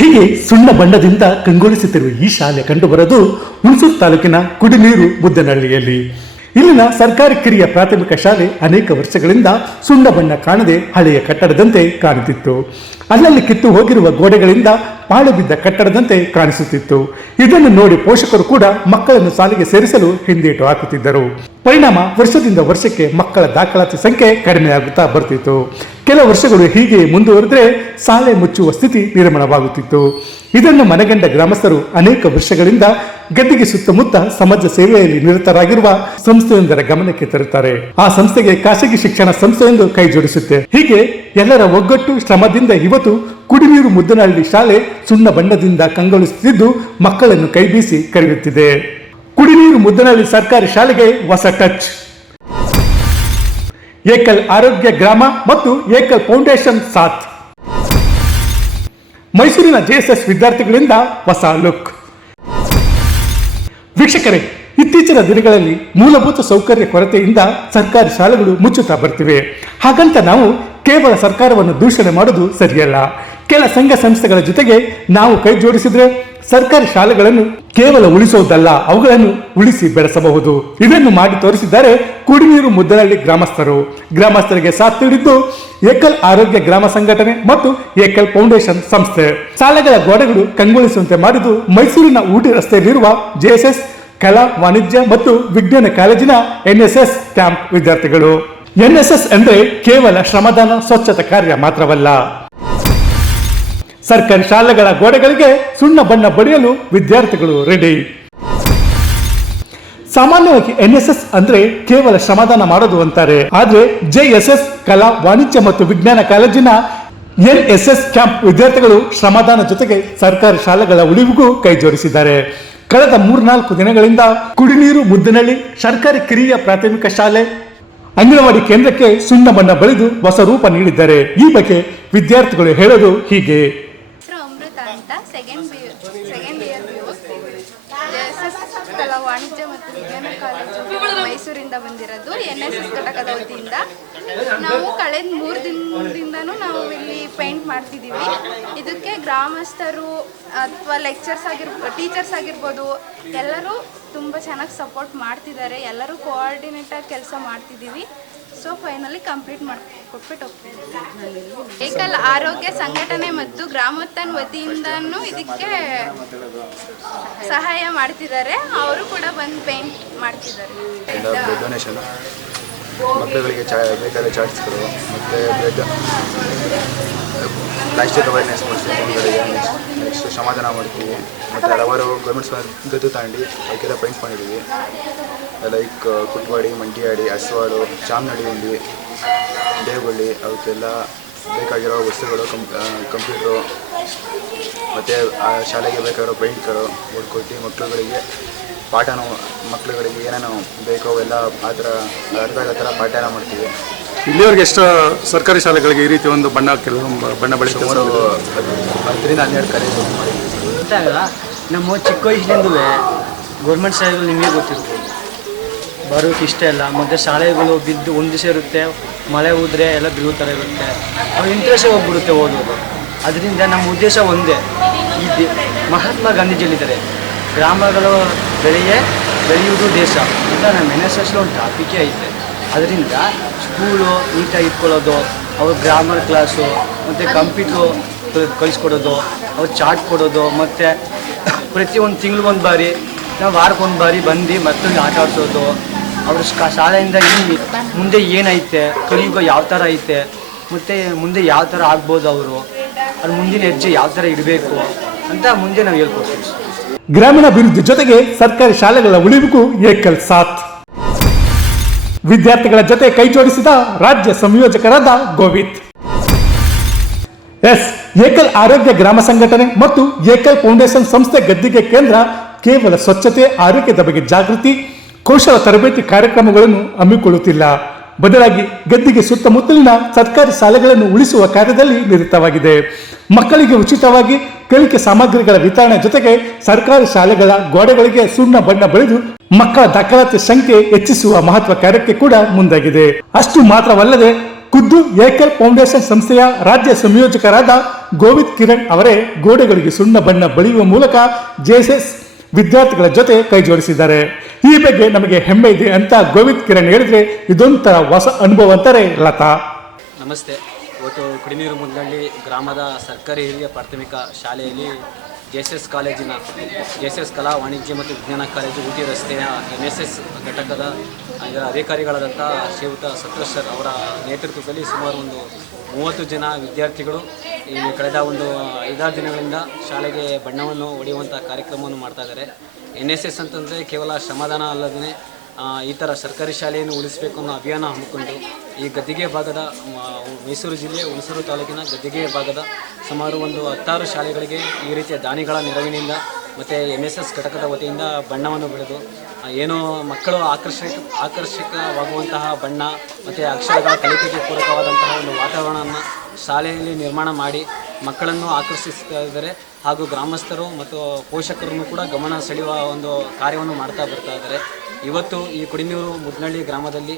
ಹೀಗೆ ಸುಣ್ಣ ಬಣ್ಣದಿಂದ ಕಂಗೊಳಿಸುತ್ತಿರುವ ಈ ಶಾಲೆ ಕಂಡುಬರೋದು ಹುಣಸೂರು ತಾಲೂಕಿನ ಕುಡಿನೀರು ಬುದ್ದನಹಳ್ಳಿಯಲ್ಲಿ ಇಲ್ಲಿನ ಸರ್ಕಾರಿ ಕಿರಿಯ ಪ್ರಾಥಮಿಕ ಶಾಲೆ ಅನೇಕ ವರ್ಷಗಳಿಂದ ಸುಣ್ಣ ಬಣ್ಣ ಕಾಣದೆ ಹಳೆಯ ಕಟ್ಟಡದಂತೆ ಕಾಣುತ್ತಿತ್ತು. ಅಲ್ಲಲ್ಲಿ ಕಿತ್ತು ಹೋಗಿರುವ ಗೋಡೆಗಳಿಂದ ಪಾಳು ಬಿದ್ದ ಕಟ್ಟಡದಂತೆ ಕಾಣಿಸುತ್ತಿತ್ತು. ಇದನ್ನು ನೋಡಿ ಪೋಷಕರು ಕೂಡ ಮಕ್ಕಳನ್ನು ಶಾಲೆಗೆ ಸೇರಿಸಲು ಹಿಂದೇಟು ಹಾಕುತ್ತಿದ್ದರು. ಪರಿಣಾಮ ವರ್ಷದಿಂದ ವರ್ಷಕ್ಕೆ ಮಕ್ಕಳ ದಾಖಲಾತಿ ಸಂಖ್ಯೆ ಕಡಿಮೆಯಾಗುತ್ತಾ ಬರ್ತಿತ್ತು. ಕೆಲ ವರ್ಷಗಳು ಹೀಗೆ ಮುಂದುವರೆದ್ರೆ ಶಾಲೆ ಮುಚ್ಚುವ ಸ್ಥಿತಿ ನಿರ್ಮಾಣವಾಗುತ್ತಿತ್ತು. ಇದನ್ನು ಮನಗಂಡ ಗ್ರಾಮಸ್ಥರು ಅನೇಕ ವರ್ಷಗಳಿಂದ ಗದ್ದಿಗೆ ಸುತ್ತಮುತ್ತ ಸಮಾಜ ಸೇವೆಯಲ್ಲಿ ನಿರತರಾಗಿರುವ ಸಂಸ್ಥೆಯೊಂದರ ಗಮನಕ್ಕೆ ತರುತ್ತಾರೆ. ಆ ಸಂಸ್ಥೆಗೆ ಖಾಸಗಿ ಶಿಕ್ಷಣ ಸಂಸ್ಥೆಯೊಂದು ಕೈ ಜೋಡಿಸುತ್ತೆ. ಹೀಗೆ ಎಲ್ಲರ ಒಗ್ಗಟ್ಟು, ಶ್ರಮದಿಂದ ಇವತ್ತು ಕುಡಿನೀರು ಮುದ್ದನಹಳ್ಳಿ ಶಾಲೆ ಸುಣ್ಣ ಬಣ್ಣದಿಂದ ಕಂಗೊಳಿಸುತ್ತಿದ್ದು ಮಕ್ಕಳನ್ನು ಕೈಬೀಸಿ ಕರೆಯುತ್ತಿದೆ. ಕುಡಿನೀರು ಮುದ್ದನಹಳ್ಳಿ ಸರ್ಕಾರಿ ಶಾಲೆಗೆ ಹೊಸ ಟಚ್. ಏಕಲ್ ಆರೋಗ್ಯ ಗ್ರಾಮ ಮತ್ತು ಏಕಲ್ ಫೌಂಡೇಶನ್ ಸಾಥ್. ಮೈಸೂರಿನ ಜೆಎಸ್ಎಸ್ ವಿದ್ಯಾರ್ಥಿಗಳಿಂದ ಹೊಸ ಲುಕ್. ವೀಕ್ಷಕರೇ, ಇತ್ತೀಚಿನ ದಿನಗಳಲ್ಲಿ ಮೂಲಭೂತ ಸೌಕರ್ಯ ಕೊರತೆಯಿಂದ ಸರ್ಕಾರಿ ಶಾಲೆಗಳು ಮುಚ್ಚುತ್ತಾ ಬರ್ತಿವೆ. ಹಾಗಂತ ನಾವು ಕೇವಲ ಸರ್ಕಾರವನ್ನು ದೂಷಣೆ ಮಾಡೋದು ಸರಿಯಲ್ಲ. ಕೆಲ ಸಂಘ ಸಂಸ್ಥೆಗಳ ಜೊತೆಗೆ ನಾವು ಕೈ ಜೋಡಿಸಿದ್ರೆ ಸರ್ಕಾರಿ ಶಾಲೆಗಳನ್ನು ಕೇವಲ ಉಳಿಸುವುದಲ್ಲ ಅವುಗಳನ್ನು ಉಳಿಸಿ ಬೆಳೆಸಬಹುದು. ಇದನ್ನು ಮಾಡಿ ತೋರಿಸಿದ್ದಾರೆ ಕುಡಿನೀರು ಮುದ್ದನಹಳ್ಳಿ ಗ್ರಾಮಸ್ಥರು. ಗ್ರಾಮಸ್ಥರಿಗೆ ಸಾಥ್ ನೀಡಿದ್ದು ಏಕಲ್ ಆರೋಗ್ಯ ಗ್ರಾಮ ಸಂಘಟನೆ ಮತ್ತು ಏಕಲ್ ಫೌಂಡೇಶನ್ ಸಂಸ್ಥೆ. ಶಾಲೆಗಳ ಗೋಡೆಗಳು ಕಂಗೊಳಿಸುವಂತೆ ಮಾಡಿದ್ದು ಮೈಸೂರಿನ ಊಟಿ ರಸ್ತೆಯಲ್ಲಿರುವ ಜೆಎಸ್ಎಸ್ ಕಲಾ ವಾಣಿಜ್ಯ ಮತ್ತು ವಿಜ್ಞಾನ ಕಾಲೇಜಿನ ಎನ್ಎಸ್ಎಸ್ ಕ್ಯಾಂಪ್ ವಿದ್ಯಾರ್ಥಿಗಳು. ಎನ್ಎಸ್ಎಸ್ ಅಂದ್ರೆ ಕೇವಲ ಶ್ರಮದಾನ, ಸ್ವಚ್ಛತಾ ಕಾರ್ಯ ಮಾತ್ರವಲ್ಲ. ಸರ್ಕಾರಿ ಶಾಲೆಗಳ ಗೋಡೆಗಳಿಗೆ ಸುಣ್ಣ ಬಣ್ಣ ಬಡಿಯಲು ವಿದ್ಯಾರ್ಥಿಗಳು ರೆಡಿ. ಸಾಮಾನ್ಯವಾಗಿ ಎನ್ ಎಸ್ ಎಸ್ ಅಂದ್ರೆ ಕೇವಲ ಶ್ರಮದಾನ ಮಾಡೋದು ಅಂತಾರೆ. ಆದ್ರೆ ಜೆಎಸ್ಎಸ್ ಕಲಾ, ವಾಣಿಜ್ಯ ಮತ್ತು ವಿಜ್ಞಾನ ಕಾಲೇಜಿನ ಎನ್ ಎಸ್ ಎಸ್ ಕ್ಯಾಂಪ್ ವಿದ್ಯಾರ್ಥಿಗಳು ಶ್ರಮದಾನ ಜೊತೆಗೆ ಸರ್ಕಾರಿ ಶಾಲೆಗಳ ಉಳಿವಿಗೂ ಕೈ ಜೋಡಿಸಿದ್ದಾರೆ. ಕಳೆದ ಮೂರ್ನಾಲ್ಕು ದಿನಗಳಿಂದ ಕುಡಿನೀರು ಮುದ್ದನಹಳ್ಳಿ ಸರ್ಕಾರಿ ಕಿರಿಯ ಪ್ರಾಥಮಿಕ ಶಾಲೆ, ಅಂಗನವಾಡಿ ಕೇಂದ್ರಕ್ಕೆ ಸುಣ್ಣ ಬಣ್ಣ ಬಳಿದು ಹೊಸ ರೂಪ ನೀಡಿದ್ದಾರೆ. ಈ ಬಗ್ಗೆ ವಿದ್ಯಾರ್ಥಿಗಳು ಹೇಳೋದು ಹೀಗೆ. Second B second year B U S S ಕಲಾ ವಾಣಿಜ್ಯ ಮತ್ತು ವಿಜ್ಞಾನ ಕಾಲೇಜು ಮೈಸೂರಿಂದ ಬಂದಿರೋದು ಎನ್ ಎಸ್ ಎಸ್ ಘಟಕದ ವತಿಯಿಂದ. ನಾವು ಕಳೆದ ಮೂರು ದಿನದಿಂದನೂ ನಾವು ಇಲ್ಲಿ ಪೇಂಟ್ ಮಾಡ್ತಿದ್ದೀವಿ. ಇದಕ್ಕೆ ಗ್ರಾಮಸ್ಥರು ಅಥವಾ ಲೆಕ್ಚರ್ಸ್ ಆಗಿರ್ಬೋದು ಟೀಚರ್ಸ್ ಆಗಿರ್ಬೋದು ಎಲ್ಲರೂ ತುಂಬ ಚೆನ್ನಾಗಿ ಸಪೋರ್ಟ್ ಮಾಡ್ತಿದ್ದಾರೆ. ಎಲ್ಲರೂ ಕೋಆರ್ಡಿನೇಟಾಗಿ ಕೆಲಸ ಮಾಡ್ತಿದ್ದೀವಿ. ಸೊ ಫೈನಲಿ ಕಂಪ್ಲೀಟ್ ಮಾಡ್ಕೊಟ್ಬಿಟ್ಟು ಹೋಗ್ತೀವಿ ಏಕಲ್ ಆರೋಗ್ಯ ಸಂಘಟನೆ ಮತ್ತು ಗ್ರಾಮೋತ್ಥಾನ್ ವತಿಯಿಂದನೂ ಇದಕ್ಕೆ ಸಹಾಯ ಮಾಡ್ತಿದ್ದಾರೆ. ಅವರು ಕೂಡ ಬಂದು ಪೇಂಟ್ ಮಾಡ್ತಿದ್ದಾರೆ. ಮಕ್ಕಳುಗಳಿಗೆ ಬೇಕಾದ ಚಾರ್ಜ್ಗಳು ಮತ್ತು ಬ್ಲಡ್ ಪ್ಲಾಸ್ಟಿಕ್ ಅವೇರ್ನೆಸ್ ಮಾಡ್ತೀವಿ ನೆಕ್ಸ್ಟ್ ಸಮಾಧಾನ ಮಾಡ್ತೀವಿ. ಮತ್ತು ಹಲವಾರು ಗೌರ್ಮೆಂಟ್ಸ್ ಗದ್ದು ತಾಂಡಿ ಅದಕ್ಕೆಲ್ಲ ಪೇಂಟ್ ಮಾಡಿದ್ದೀವಿ. ಲೈಕ್ ಕುಟ್ವಾಡಿ ಮಂಟಿಯಾಡಿ ಹಸುವಾಡು ಚಾಮನಹಳ್ಳಿ ಉಂಡಿ ದೇವಗುಳ್ಳಿ ಅವಕ್ಕೆಲ್ಲ ಬೇಕಾಗಿರೋ ವಸ್ತುಗಳು ಕಂ ಕಂಪ್ಯೂಟ್ರು ಮತ್ತು ಆ ಶಾಲೆಗೆ ಬೇಕಾಗಿರೋ ಪೇಂಟ್ಗಳು ಕೊಟ್ಟು ಮಕ್ಕಳುಗಳಿಗೆ ಪಾಠನ ಮಕ್ಕಳುಗಳಿಗೆ ಏನೇನು ಬೇಕೋ ಅವೆಲ್ಲ ಆ ಥರ ಅರ್ಧ ಆಗೋ ಥರ ಪಾಠನ ಮಾಡ್ತೀವಿ. ಇಲ್ಲಿವರೆಗೆ ಎಷ್ಟು ಸರ್ಕಾರಿ ಶಾಲೆಗಳಿಗೆ ಈ ರೀತಿ ಒಂದು ಬಣ್ಣ ಕೆಲವು ಬಣ್ಣ ಬಳಿ ಸುಮಾರು ಹತ್ತು- ಹತ್ತರಿಂದ ಹನ್ನೆರಡು ಕಾಲೇಜು. ಮಾಡಿದ್ದೀವಿ ಗೊತ್ತಾಗಲ್ಲ ನಮ್ಮ ಚಿಕ್ಕ ವಯಸ್ಸಿನಿಂದಲೇ ಗೌರ್ಮೆಂಟ್ ಶಾಲೆಗಳು ನಿಮಗೆ ಗೊತ್ತಿರ್ಬೋದು ಬರೋಕ್ಕೆ ಇಷ್ಟ ಇಲ್ಲ. ಮತ್ತು ಶಾಲೆಗಳು ಬಿದ್ದು ಒಂದು ಇರುತ್ತೆ, ಮಳೆ ಹೋದ್ರೆ ಎಲ್ಲ ಬೀಳೋ ಥರ ಇರುತ್ತೆ. ಅವ್ರ ಇಂಟ್ರೆಸ್ಟ್ ಹೋಗ್ಬಿಡುತ್ತೆ ಓದೋದು ಅದರಿಂದ ನಮ್ಮ ಉದ್ದೇಶ ಒಂದೇ. ಈ ದೇ ಮಹಾತ್ಮ ಗಾಂಧೀಜಿ ಹೇಳಿದ್ದಾರೆ ಗ್ರಾಮಗಳು ಬೆಳೆಯೇ, ಬೆಳೆಯುವುದು ದೇಶ. ಅಂತ ನಮ್ಮ ಎನ್ ಎಸ್ ಎಸ್ ಒಂದು ಟಾಪಿಕೇ ಐತೆ. ಅದರಿಂದ ಸ್ಕೂಲು ನೀಟಾಗಿ ಇಟ್ಕೊಳ್ಳೋದು, ಅವ್ರ ಗ್ರಾಮರ್ ಕ್ಲಾಸು ಮತ್ತು ಕಂಪ್ಯೂಟ್ರು ಕಲಿಸ್ಕೊಡೋದು, ಅವ್ರು ಚಾಟ್ ಕೊಡೋದು, ಮತ್ತು ಪ್ರತಿಯೊಂದು ತಿಂಗ್ಳಿಗೊಂದು ಬಾರಿ, ನಾವು ವಾರಕ್ಕೊಂದು ಬಾರಿ ಬಂದು ಮತ್ತೊಂದು ಆಟ ಆಡಿಸೋದು ಅವ್ರ ಶಾಲೆಯಿಂದ ಇಲ್ಲಿ ಮುಂದೆ ಏನೈತೆ, ಕಲಿಯುಗ ಯಾವ ಥರ ಐತೆ, ಮತ್ತು ಮುಂದೆ ಯಾವ ಥರ ಆಗ್ಬೋದು ಅವರು, ಅವ್ರ ಮುಂದಿನ ಹೆಜ್ಜೆ ಯಾವ ಥರ ಇಡಬೇಕು ಅಂತ ಮುಂದೆ ನಾವು ಹೇಳ್ಕೊಡ್ತೀವಿ. ಗ್ರಾಮೀಣಾಭಿವೃದ್ಧಿ ಜೊತೆಗೆ ಸರ್ಕಾರಿ ಶಾಲೆಗಳ ಉಳಿವಿಗೂ ಏಕಲ್ ಸಾತ್ ವಿದ್ಯಾರ್ಥಿಗಳ ಜೊತೆ ಕೈ ಜೋಡಿಸಿದ ರಾಜ್ಯ ಸಂಯೋಜಕರಾದ ಗೋವಿಂದ್. ಎಸ್, ಏಕಲ್ ಆರೋಗ್ಯ ಗ್ರಾಮ ಸಂಘಟನೆ ಮತ್ತು ಏಕಲ್ ಫೌಂಡೇಶನ್ ಸಂಸ್ಥೆ ಗದ್ದಿಗೆ ಕೇಂದ್ರ ಕೇವಲ ಸ್ವಚ್ಛತೆ, ಆರೋಗ್ಯದ ಬಗ್ಗೆ ಜಾಗೃತಿ ಕೌಶಲ ತರಬೇತಿ ಕಾರ್ಯಕ್ರಮಗಳನ್ನು ಹಮ್ಮಿಕೊಳ್ಳುತ್ತಿಲ್ಲ. ಬದಲಾಗಿ ಗದ್ದಿಗೆ ಸುತ್ತಮುತ್ತಲಿನ ಸರ್ಕಾರಿ ಶಾಲೆಗಳನ್ನು ಉಳಿಸುವ ಕಾರ್ಯದಲ್ಲಿ ನಿರತವಾಗಿದೆ. ಮಕ್ಕಳಿಗೆ ಉಚಿತವಾಗಿ ಕಲಿಕೆ ಸಾಮಗ್ರಿಗಳ ವಿತರಣೆ ಜೊತೆಗೆ ಸರ್ಕಾರಿ ಶಾಲೆಗಳ ಗೋಡೆಗಳಿಗೆ ಸುಣ್ಣ ಬಣ್ಣ ಬಳಿದು ಮಕ್ಕಳ ದಾಖಲಾತಿ ಸಂಖ್ಯೆ ಹೆಚ್ಚಿಸುವ ಮಹತ್ವ ಕಾರ್ಯಕ್ಕೆ ಕೂಡ ಮುಂದಾಗಿದೆ. ಅಷ್ಟು ಮಾತ್ರವಲ್ಲದೆ ಖುದ್ದು ಏಕಲ್ ಫೌಂಡೇಶನ್ ಸಂಸ್ಥೆಯ ರಾಜ್ಯ ಸಂಯೋಜಕರಾದ ಗೋವಿಂದ್ ಕಿರಣ್ ಅವರೇ ಗೋಡೆಗಳಿಗೆ ಸುಣ್ಣ ಬಣ್ಣ ಬಳಿಯುವ ಮೂಲಕ ಜೆಎಸ್ಎಸ್ ವಿದ್ಯಾರ್ಥಿಗಳ ಜೊತೆ ಕೈ ಜೋಡಿಸಿದ್ದಾರೆ. ಈ ಬಗ್ಗೆ ನಮಗೆ ಹೆಮ್ಮೆ ಇದೆ ಅಂತ ಗೋವಿಂದ್ ಕಿರಣ್ ಹೇಳಿದ್ರೆ ಇದೊಂಥರ ಹೊಸ ಅನುಭವ ಅಂತಾರೆ ಲತಾ. ನಮಸ್ತೆ. ಇವತ್ತು ಕುಡಿನೀರು ಮುದ್ನಳ್ಳಿ ಗ್ರಾಮದ ಸರ್ಕಾರಿ ಹಿರಿಯ ಪ್ರಾಥಮಿಕ ಶಾಲೆಯಲ್ಲಿ ಎಸ್ ಎಸ್ ಕಾಲೇಜಿನ ಎಸ್ ಎಸ್ ಕಲಾ ವಾಣಿಜ್ಯ ಮತ್ತು ವಿಜ್ಞಾನ ಕಾಲೇಜು ಊಟಿ ರಸ್ತೆಯ ಎನ್ ಎಸ್ ಎಸ್ ಘಟಕದ ಇದರ ಅಧಿಕಾರಿಗಳಾದಂಥ ಶ್ರೀಯುತ ಸತ್ರ ಸರ್ ಅವರ ನೇತೃತ್ವದಲ್ಲಿ ಸುಮಾರು ಒಂದು ಮೂವತ್ತು ಜನ ವಿದ್ಯಾರ್ಥಿಗಳು ಇಲ್ಲಿ ಕಳೆದ ಒಂದು ಐದಾರು ದಿನಗಳಿಂದ ಶಾಲೆಗೆ ಬಣ್ಣವನ್ನು ಹೊಡೆಯುವಂಥ ಕಾರ್ಯಕ್ರಮವನ್ನು ಮಾಡ್ತಾ ಇದ್ದಾರೆ. ಎನ್ ಎಸ್ ಎಸ್ ಅಂತಂದರೆ ಕೇವಲ ಶ್ರಮದಾನ ಅಲ್ಲದೇ ಈ ಥರ ಸರ್ಕಾರಿ ಶಾಲೆಯನ್ನು ಉಳಿಸಬೇಕು ಅನ್ನೋ ಅಭಿಯಾನ ಹಮ್ಮಿಕೊಂಡು ಈ ಗದ್ದಿಗೆ ಭಾಗದ ಮೈಸೂರು ಜಿಲ್ಲೆ, ಹುಣಸೂರು ತಾಲೂಕಿನ ಗದ್ದಿಗೆ ಭಾಗದ ಸುಮಾರು ಒಂದು ಹತ್ತಾರು ಶಾಲೆಗಳಿಗೆ ಈ ರೀತಿಯ ದಾನಿಗಳ ನೆರವಿನಿಂದ ಮತ್ತು ಎಂ ಎಸ್ ಎಸ್ ಘಟಕದ ವತಿಯಿಂದ ಬಣ್ಣವನ್ನು ಬೆಳೆದು ಏನೋ ಮಕ್ಕಳು ಆಕರ್ಷಕ, ಆಕರ್ಷಕವಾಗುವಂತಹ ಬಣ್ಣ ಮತ್ತು ಅಕ್ಷರಗಳ ಕಲಿಕೆಗೆ ಪೂರಕವಾದಂತಹ ಒಂದು ವಾತಾವರಣವನ್ನು ಶಾಲೆಯಲ್ಲಿ ನಿರ್ಮಾಣ ಮಾಡಿ ಮಕ್ಕಳನ್ನು ಆಕರ್ಷಿಸ್ತಾ ಇದ್ದಾರೆ. ಹಾಗೂ ಗ್ರಾಮಸ್ಥರು ಮತ್ತು ಪೋಷಕರನ್ನು ಕೂಡ ಗಮನ ಸೆಳೆಯುವ ಒಂದು ಕಾರ್ಯವನ್ನು ಮಾಡ್ತಾ ಬರ್ತಾ ಇದ್ದಾರೆ. ಇವತ್ತು ಈ ಕುಡಿನೂರು ಮುದ್ನಳ್ಳಿ ಗ್ರಾಮದಲ್ಲಿ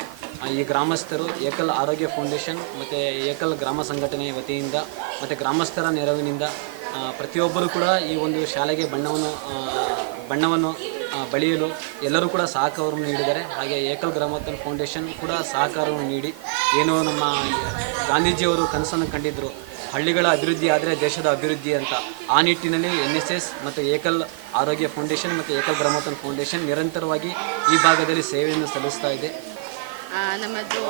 ಈ ಗ್ರಾಮಸ್ಥರು ಏಕಲ್ ಆರೋಗ್ಯ ಫೌಂಡೇಶನ್ ಮತ್ತು ಏಕಲ್ ಗ್ರಾಮ ಸಂಘಟನೆ ವತಿಯಿಂದ ಮತ್ತು ಗ್ರಾಮಸ್ಥರ ನೆರವಿನಿಂದ ಪ್ರತಿಯೊಬ್ಬರೂ ಕೂಡ ಈ ಒಂದು ಶಾಲೆಗೆ ಬಣ್ಣವನ್ನು ಬಣ್ಣವನ್ನು ಬಳಿಯಲು ಎಲ್ಲರೂ ಕೂಡ ಸಹಕಾರವನ್ನು ನೀಡಿದ್ದಾರೆ. ಹಾಗೆ ಏಕಲ್ ಗ್ರಾಮೋತ್ತನ ಫೌಂಡೇಶನ್ ಕೂಡ ಸಹಕಾರವನ್ನು ನೀಡಿ ಏನೋ ನಮ್ಮ ಗಾಂಧೀಜಿಯವರು ಕನಸನ್ನು ಕಂಡಿದ್ದರು ಹಳ್ಳಿಗಳ ಅಭಿವೃದ್ಧಿ ಆದರೆ ದೇಶದ ಅಭಿವೃದ್ಧಿ ಅಂತ. ಆ ನಿಟ್ಟಿನಲ್ಲಿ ಎನ್ ಎಸ್ ಎಸ್ ಮತ್ತು ಏಕಲ್ ಆರೋಗ್ಯ ಫೌಂಡೇಶನ್ ಮತ್ತು ಏಕಲ್ ಗ್ರಾಮೋತ್ತನ ಫೌಂಡೇಶನ್ ನಿರಂತರವಾಗಿ ಈ ಭಾಗದಲ್ಲಿ ಸೇವೆಯನ್ನು ಸಲ್ಲಿಸ್ತಾ ಇದೆ. ನಮ್ಮದು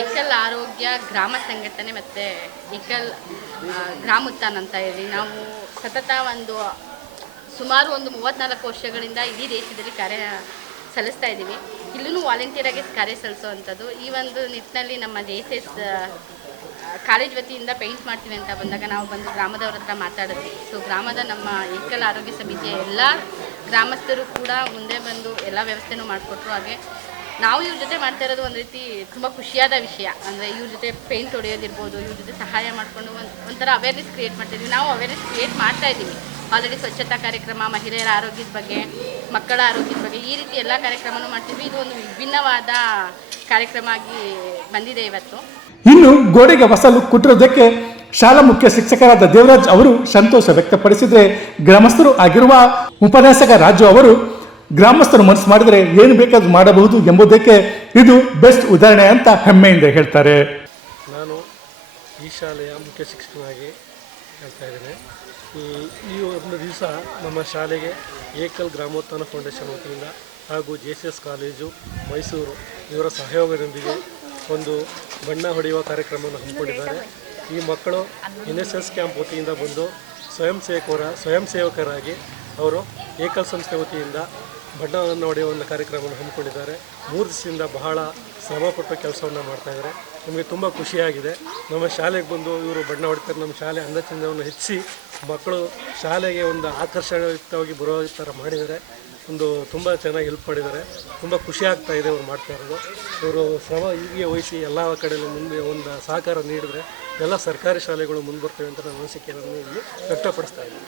ಏಕಲ್ ಆರೋಗ್ಯ ಗ್ರಾಮ ಸಂಘಟನೆ ಮತ್ತು ಏಕಲ್ ಗ್ರಾಮೋತ್ಥಾನ ಅಂತ ಹೇಳಿ ನಾವು ಸತತ ಒಂದು ಸುಮಾರು ಒಂದು ಮೂವತ್ತ್ನಾಲ್ಕು ವರ್ಷಗಳಿಂದ ಇಡೀ ದೇಶದಲ್ಲಿ ಕಾರ್ಯ ಸಲ್ಲಿಸ್ತಾ ಇದ್ದೀವಿ. ಇಲ್ಲೂ ವಾಲಂಟಿಯರಾಗಿ ಕಾರ್ಯ ಸಲ್ಲಿಸುವಂಥದ್ದು. ಈ ಒಂದು ನಿಟ್ಟಿನಲ್ಲಿ ನಮ್ಮ ಜೆ ಎಸ್ ಎಸ್ ಕಾಲೇಜ್ ವತಿಯಿಂದ ಪೇಂಟ್ ಮಾಡ್ತೀವಿ ಅಂತ ಬಂದಾಗ ನಾವು ಬಂದು ಗ್ರಾಮದವ್ರ ಹತ್ರ ಮಾತಾಡಿದ್ವಿ. ಸೊ ಗ್ರಾಮದ ನಮ್ಮ ಏಕಲ ಆರೋಗ್ಯ ಸಮಿತಿಯ ಎಲ್ಲ ಗ್ರಾಮಸ್ಥರು ಕೂಡ ಮುಂದೆ ಬಂದು ಎಲ್ಲ ವ್ಯವಸ್ಥೆನೂ ಮಾಡಿಕೊಟ್ರು. ಹಾಗೆ ನಾವು ಇವ್ರ ಜೊತೆ ಮಾಡ್ತಾ ಇರೋದು ಒಂದು ರೀತಿ ತುಂಬ ಖುಷಿಯಾದ ವಿಷಯ. ಅಂದರೆ ಇವ್ರ ಜೊತೆ ಪೇಂಟ್ ಹೊಡೆಯೋದಿರ್ಬೋದು, ಇವ್ರ ಜೊತೆ ಸಹಾಯ ಮಾಡಿಕೊಂಡು ಒಂದು, ಒಂಥರ ಅವೇರ್ನೆಸ್ ಕ್ರಿಯೇಟ್ ಮಾಡ್ತಾಯಿದ್ದೀವಿ ನಾವು ಅವೇರ್ನೆಸ್ ಕ್ರಿಯೇಟ್ ಮಾಡ್ತಾ ಇದ್ದೀವಿ. ಆಲ್ರೆಡಿ ಸ್ವಚ್ಛತಾ ಕಾರ್ಯಕ್ರಮ ಮಹಿಳೆಯರ ಆರೋಗ್ಯದ ಬಗ್ಗೆ ಮಕ್ಕಳ ಆರೋಗ್ಯದ ಬಗ್ಗೆ ಈ ರೀತಿ ಎಲ್ಲ ಕಾರ್ಯಕ್ರಮನೂ ಮಾಡ್ತೀವಿ. ಇದು ಒಂದು ವಿಭಿನ್ನವಾದ ಕಾರ್ಯಕ್ರಮ ಆಗಿ ಬಂದಿದೆ ಇವತ್ತು. ಇನ್ನು ಗೋಡೆಗೆ ಹೊಸಲು ಕುಟ್ಟಿರೋದಕ್ಕೆ ಕೊಟ್ಟಿರೋದಕ್ಕೆ ಶಾಲಾ ಮುಖ್ಯ ಶಿಕ್ಷಕರಾದ ದೇವರಾಜ್ ಅವರು ಸಂತೋಷ ವ್ಯಕ್ತಪಡಿಸಿದ್ರೆ ಗ್ರಾಮಸ್ಥರು ಆಗಿರುವ ಉಪನ್ಯಾಸಕ ರಾಜು ಅವರು ಗ್ರಾಮಸ್ಥರು ಮನಸ್ಸು ಮಾಡಿದರೆ ಏನು ಬೇಕಾದ್ರೂ ಮಾಡಬಹುದು ಎಂಬುದಕ್ಕೆ ಇದು ಬೆಸ್ಟ್ ಉದಾಹರಣೆ ಅಂತ ಹೆಮ್ಮೆಯಿಂದ ಹೇಳ್ತಾರೆ. ನಾನು ಈ ಶಾಲೆಯ ಮುಖ್ಯ ಶಿಕ್ಷಕನಾಗಿ ಹೇಳ್ತಾ ಇದ್ದೇನೆ. ಈ ಒಂದು ದಿವಸ ನಮ್ಮ ಶಾಲೆಗೆ ಏಕಲ್ ಗ್ರಾಮೋತ್ಥಾನ ಫೌಂಡೇಶನ್ ವತಿಯಿಂದ ಹಾಗೂ ಜೆ ಕಾಲೇಜು, ಮೈಸೂರು ಇವರ ಸಹಯೋಗದೊಂದಿಗೆ ಒಂದು ಬಣ್ಣ ಹೊಡೆಯುವ ಕಾರ್ಯಕ್ರಮವನ್ನು ಹಮ್ಮಿಕೊಂಡಿದ್ದಾರೆ. ಈ ಮಕ್ಕಳು ಎನ್ ಎಸ್ ಎಸ್ ಕ್ಯಾಂಪ್ ವತಿಯಿಂದ ಬಂದು ಸ್ವಯಂ ಸೇವಕರ, ಸ್ವಯಂ ಸೇವಕರಾಗಿ ಅವರು ಏಕಲ್ ಸಂಸ್ಥೆ ವತಿಯಿಂದ ಬಣ್ಣವನ್ನು ಹೊಡೆಯುವ ಒಂದು ಕಾರ್ಯಕ್ರಮವನ್ನು ಹಮ್ಮಿಕೊಂಡಿದ್ದಾರೆ. ಮೂರು ದಿವಸದಿಂದ ಬಹಳ ಶ್ರಮಪಟ್ಟು ಕೆಲಸವನ್ನು ಮಾಡ್ತಾಯಿದ್ದಾರೆ ನಮಗೆ ತುಂಬ ಖುಷಿಯಾಗಿದೆ. ನಮ್ಮ ಶಾಲೆಗೆ ಬಂದು ಇವರು ಬಣ್ಣ ಹೊಡಿತಾರೆ. ನಮ್ಮ ಶಾಲೆ ಅಂದಚಂದವನ್ನು ಹೆಚ್ಚಿಸಿ ಮಕ್ಕಳು ಶಾಲೆಗೆ ಒಂದು ಆಕರ್ಷಣಯುಕ್ತವಾಗಿ ಬರೋ ಥರ ಮಾಡಿದ್ದಾರೆ. ಒಂದು ತುಂಬ ಚೆನ್ನಾಗಿ ಹೆಲ್ಪ್ ಮಾಡಿದ್ದಾರೆ. ತುಂಬ ಖುಷಿ ಆಗ್ತಾ ಇದೆ ಅವ್ರು ಮಾಡ್ತಾ ಇರೋದು. ಇವರು ಶ್ರಮ ಹೀಗೆ ವಹಿಸಿ ಎಲ್ಲ ಕಡೆಯಲ್ಲೂ ಮುಂದೆ ಒಂದು ಸಹಕಾರ ನೀಡಿದರೆ ಎಲ್ಲ ಸರ್ಕಾರಿ ಶಾಲೆಗಳು ಮುಂದೆ ಬರ್ತವೆ ಅಂತ ನನ್ನ ಅನಿಸಿಕೆಯನ್ನು ಇಲ್ಲಿ ವ್ಯಕ್ತಪಡಿಸ್ತಾ ಇದ್ದೀನಿ.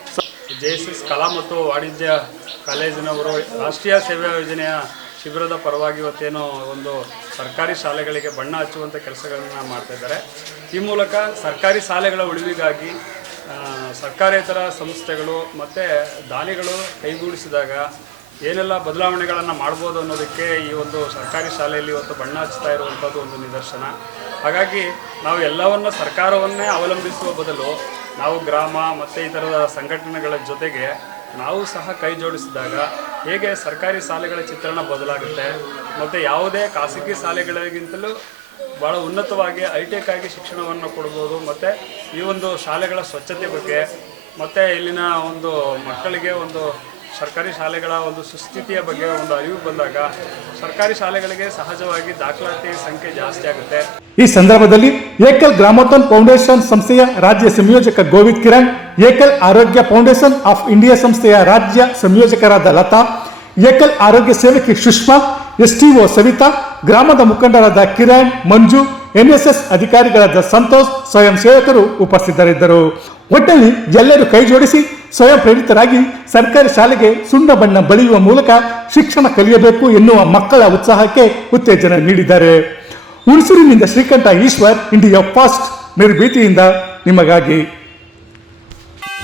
ಜೆ ಎಸ್ ಎಸ್ ಕಲಾ ಮತ್ತು ವಾಣಿಜ್ಯ ಕಾಲೇಜಿನವರು ರಾಷ್ಟ್ರೀಯ ಸೇವಾ ಯೋಜನೆಯ ಶಿಬಿರದ ಪರವಾಗಿ ಇವತ್ತೇನು ಒಂದು ಸರ್ಕಾರಿ ಶಾಲೆಗಳಿಗೆ ಬಣ್ಣ ಹಚ್ಚುವಂಥ ಕೆಲಸಗಳನ್ನು ಮಾಡ್ತಾಯಿದ್ದಾರೆ ಈ ಮೂಲಕ ಸರ್ಕಾರಿ ಶಾಲೆಗಳ ಉಳಿವಿಗಾಗಿ ಸರ್ಕಾರೇತರ ಸಂಸ್ಥೆಗಳು ಮತ್ತು ದಾನಿಗಳು ಕೈಗೂಡಿಸಿದಾಗ ಏನೆಲ್ಲ ಬದಲಾವಣೆಗಳನ್ನು ಮಾಡ್ಬೋದು ಅನ್ನೋದಕ್ಕೆ ಈ ಒಂದು ಸರ್ಕಾರಿ ಶಾಲೆಯಲ್ಲಿ ಇವತ್ತು ಬಣ್ಣ ಹಚ್ತಾ ಇರುವಂಥದ್ದು ಒಂದು ನಿದರ್ಶನ. ಹಾಗಾಗಿ ನಾವು ಎಲ್ಲವನ್ನು ಸರ್ಕಾರವನ್ನೇ ಅವಲಂಬಿಸುವ ಬದಲು ನಾವು ಗ್ರಾಮ ಮತ್ತು ಈ ಥರದ ಸಂಘಟನೆಗಳ ಜೊತೆಗೆ ನಾವು ಸಹ ಕೈ ಜೋಡಿಸಿದಾಗ ಹೇಗೆ ಸರ್ಕಾರಿ ಶಾಲೆಗಳ ಚಿತ್ರಣ ಬದಲಾಗುತ್ತೆ ಮತ್ತು ಯಾವುದೇ ಖಾಸಗಿ ಶಾಲೆಗಳಿಗಿಂತಲೂ ಭಾಳ ಉನ್ನತವಾಗಿ ಹೈಟೆಕ್ ಆಗಿ ಶಿಕ್ಷಣವನ್ನು ಕೊಡ್ಬೋದು ಮತ್ತು ಈ ಒಂದು ಶಾಲೆಗಳ ಸ್ವಚ್ಛತೆ ಬಗ್ಗೆ ಮತ್ತು ಇಲ್ಲಿನ ಒಂದು ಮಕ್ಕಳಿಗೆ ಒಂದು ಸರ್ಕಾರಿ ಶಾಲೆಗಳ ಒಂದು ಸುಸ್ಥಿತಿಯ ಬಗ್ಗೆ ಒಂದು ಅರಿವು ಬಂದಾಗ ಸರ್ಕಾರಿ ಶಾಲೆಗಳಿಗೆ ಸಹಜವಾಗಿ ದಾಖಲಾತಿ ಸಂಖ್ಯೆ ಜಾಸ್ತಿ ಆಗುತ್ತೆ. ಈ ಸಂದರ್ಭದಲ್ಲಿ ಏಕಲ್ ಗ್ರಾಮೋತ್ಥಾನ್ ಫೌಂಡೇಶನ್ ಸಂಸ್ಥೆಯ ರಾಜ್ಯ ಸಂಯೋಜಕ ಗೋವಿಂದ್ ಕಿರಣ್ ಏಕಲ್ ಆರೋಗ್ಯ ಫೌಂಡೇಶನ್ ಆಫ್ ಇಂಡಿಯಾ ಸಂಸ್ಥೆಯ ರಾಜ್ಯ ಸಂಯೋಜಕರಾದ ಲತಾ, ಏಕಲ್ ಆರೋಗ್ಯ ಸೇವಕಿ ಸುಷ್ಮಾ, ಎಸ್ಟಿಒ ಸವಿತಾ, ಗ್ರಾಮದ ಮುಖಂಡರಾದ ಕಿರಣ್, ಮಂಜು, ಎನ್ಎಸ್ಎಸ್ ಅಧಿಕಾರಿಗಳಾದ ಸಂತೋಷ್ ಸ್ವಯಂ ಸೇವಕರು ಉಪಸ್ಥಿತರಿದ್ದರು. ಒಟ್ಟಲ್ಲಿ ಎಲ್ಲರೂ ಕೈ ಜೋಡಿಸಿ ಸ್ವಯಂ ಪ್ರೇರಿತರಾಗಿ ಸರ್ಕಾರಿ ಶಾಲೆಗೆ ಸುಣ್ಣ ಬಣ್ಣ ಬಳಿಯುವ ಮೂಲಕ ಶಿಕ್ಷಣ ಕಲಿಯಬೇಕು ಎನ್ನುವ ಮಕ್ಕಳ ಉತ್ಸಾಹಕ್ಕೆ ಉತ್ತೇಜನ ನೀಡಿದ್ದಾರೆ. ಹುಣಸೂರಿನಿಂದ ಶ್ರೀಕಂಠ ಈಶ್ವರ್, ಇಂಡಿಯಾ ಫಾಸ್ಟ್ ನಿರ್ಭೀತಿಯಿಂದ ನಿಮಗಾಗಿ.